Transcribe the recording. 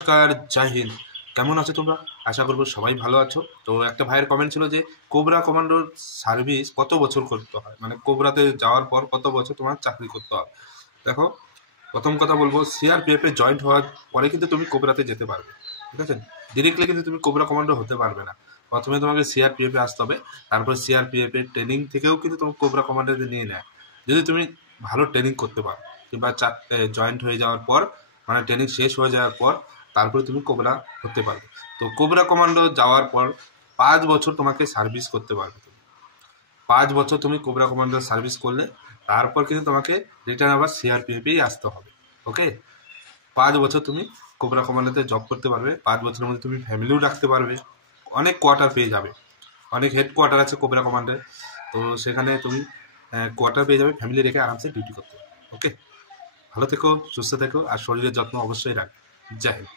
নমস্কার, জয় হিন্দ। কেমন আছো তোমরা? আশা করবো সবাই ভালো আছো। তো একটা ভাইয়ের কমেন্ট ছিল যে কোবরা কমান্ডোর সার্ভিস কত বছর করতে হয়, মানে কোবরাতে যাওয়ার পর কত বছর তোমার চাকরি করতে হবে। দেখো, প্রথম কথা বলবো, সিআরপিএফ এ জয়েন্ট হওয়ার পরে কিন্তু তুমি কোবরাতে যেতে পারবে, ঠিক আছে? ডিরেক্টলি কিন্তু তুমি কোবরা কমান্ডো হতে পারবে না। প্রথমে তোমাকে সিআরপিএফ এ আসতে হবে, তারপর সিআরপিএফ এর ট্রেনিং থেকেও কিন্তু তোমাকে কোবরা কমান্ডোতে নিয়ে নেয়, যদি তুমি ভালো ট্রেনিং করতে পারো, কিংবা জয়েন্ট হয়ে যাওয়ার পর, মানে ট্রেনিং শেষ হয়ে যাওয়ার পর তারপরে তুমি কোবরা হতে পারবে। তো কোবরা কমান্ডো যাওয়ার পর 5 বছর তোমাকে সার্ভিস করতে পারবে। 5 বছর তুমি কোবরা কমান্ডোর সার্ভিস করলে তারপর কিন্তু তোমাকে রিটার্ন আবার সিআরপিএফেই আসতে হবে। ওকে, 5 বছর তুমি কোবরা কমান্ডোতে জব করতে পারবে। 5 বছরের মধ্যে তুমি ফ্যামিলিও রাখতে পারবে, অনেক কোয়ার্টার পেয়ে যাবে, অনেক হেডকোয়ার্টার আছে কোবরা কমান্ডে। তো সেখানে তুমি কোয়ার্টার পেয়ে যাবে, ফ্যামিলি রেখে আরামসে ডিউটি করতে পারবে। ওকে, ভালো থেকো, সুস্থ থেকো, আর শরীরের যত্ন অবশ্যই রাখবে। জয় হিন্দ।